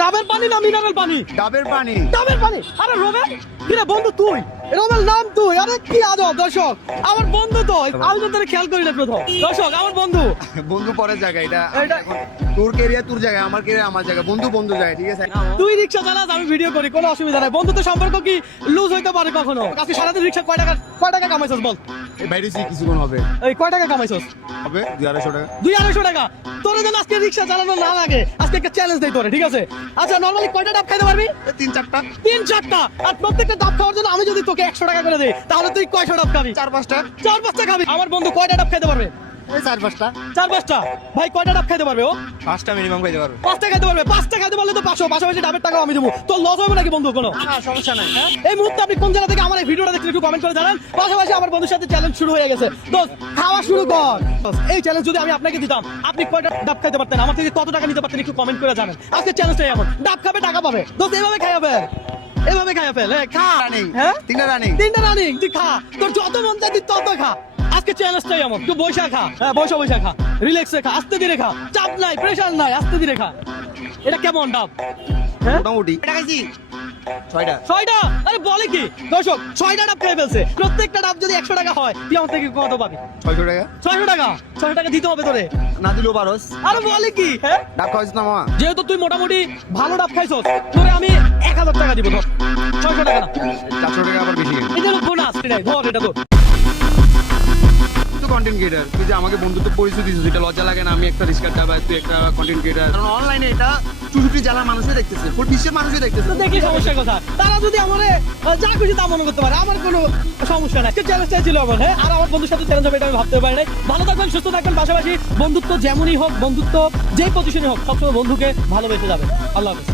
ডাবের পানি না মিনারেল পানি? ডাবের পানি। ডাবের পানি। আরে রোবেল, কি রে বন্ধু তুই? রোবেল নাম তুই? আরে কি আজব দর্শক, আমার বন্ধু তো, আমি তো তোরে খেয়াল করি না প্রথম। দর্শক আমার বন্ধু। বন্ধু পরের জায়গা, এটা এটা- এখন তোর ক্যারিয়ার তোর জায়গা, আমার ক্যারিয়ার আমার জায়গা, বন্ধু বন্ধু জায়গা, ঠিক আছে? তুই রিক্সা চালাস, আমি ভিডিও করি, কোনো অসুবিধা নাই। বন্ধুত্ব সম্পর্ক কি লুজ হইতে পারে কখনো? আজকে সারাদিন রিক্সা কয় টাকা কামাইছস বল? এই বাইরে কিছুক্ষণ হবে এই কয় টাকা কামাইছস? হবে 200-250 টাকা। 200-250 টাকা। তোরে যেন আজকে রিক্সা চালানো না লাগে, আজকে একটা চ্যালেঞ্জ দেই তোরে, ঠিক আছে? আচ্ছা নরমালি কয়টা ডাব খাইতে পারবি? 3-4টা। 3-4টা। আর প্রত্যেকটা ডাব খাওয়ার জন্য আমি যদি তোকে 100 টাকা করে দেই, তাহলে তুই কয়টা ডাব খাবি? 4-5টা। 4-5টা খাবি। আমার বন্ধু কয়টা ডাব খাইতে পারবে? এই 4-5টা। 4-5টা। ভাই কয়টা ডাব খাইতে পারবে ও? 5টা মিনিমাম খাইতে পারবো। 5টা খাইতে পারবে। 5টা খাইতে পারলে তো 500, পাশাপাশি ডাবের টাকাও আমি দেবো। তোর লস হবে নাকি বন্ধু কোনো? না সমস্যা নাই। হ্যাঁ? এই মুহূর্তে আপনি কোন জেলা থেকে আমার এই ভিডিওটা দেখলে একটু কমেন্ট করে জানান। পাশাপাশি আমার বন্ধুর সাথে চ্যালেঞ্জ শুরু হয়ে গেছে। দোস্ত খাওয়া শুরু কর। এই চ্যালেঞ্জ যদি আমি আপনাকে দিতাম, আপনি কয়টা ডাব খাইতে পারতেন? আমার থেকে কত টাকা নিতে পারতেন একটু কমেন্ট করে জানান। আজকে চ্যালেঞ্জটাই এমন, ডাব খাবে টাকা পাবে। দোস্ত এভাবে খাইয়া ফেল, এভাবে খাইয়া ফেল। খা। রানিং। হ্যাঁ 3টা রানিং। 3টা রানিং, তুই খা, তোর যত মন চাই তুই তত খা। আজকে চ্যালেঞ্জটাই এমন, তুই বৈশা খা। হ্যাঁ বৈশা খা, রিল্যাক্সে খা, আস্তে ধীরে খা, চাপ নাই, প্রেশার নাই, আস্তে ধীরে খা। এটা কেমন ডাব? হ্যাঁ মোটামুটি। এটা খাইছি 6টা। 6টা। আরে বলে কি দর্শক, 6টা ডাব খেয়ে ফেলছে। প্রত্যেকটা ডাব যদি 100 টাকা হয়, তুই আমার থেকে কত পাবি? 600 টাকা। 600 টাকা। 600 টাকা দিতে হবে তোরে। না দিলেও পারোস। আরে বলে কি? হ্যাঁ ডাব খাওয়াইছিস না মামা? যেহেতু তুই মোটামুটি ভালো ডাব খাইছস, তোরে আমি 1000 টাকা দিব। ধর 600 টাকা না, 400 টাকা আবার বেশি গেল। এটা হলো বোনাস। ধর এটা তো। তুই কন্টেন্ট ক্রিয়েটার, তুই যে আমাকে বন্ধুত্ব পরিচয় দিছিস, এটা লজ্জা লাগে না? আমি একটা রিস্কার ডাবা, তুই একটা কন্টেন্ট ক্রিয়েটার। কারণ অনলাইনে এটা 64 জেলার মানুষই দেখতেছে, ফুল বিশ্বের মানুষই দেখতেছে। তো দেখি সমস্যা কথা, তারা যদি আমারে যা খুশি তা মনে করতে পারে, আমার কোনো সমস্যা নাই। চ্যালেঞ্জটাই ছিল আমার। হ্যাঁ আর আমার বন্ধুর সাথে চ্যালেঞ্জ হবে এটা আমি ভাবতে পারি নাই। ভালো থাকবেন, সুস্থ থাকবেন, পাশাপাশি বন্ধুত্ব যেমনই হোক, বন্ধুত্ব যেই পজিশনে হোক, সবসময় বন্ধুকে ভালোবেসে যাবে। আল্লাহ হাফেজ।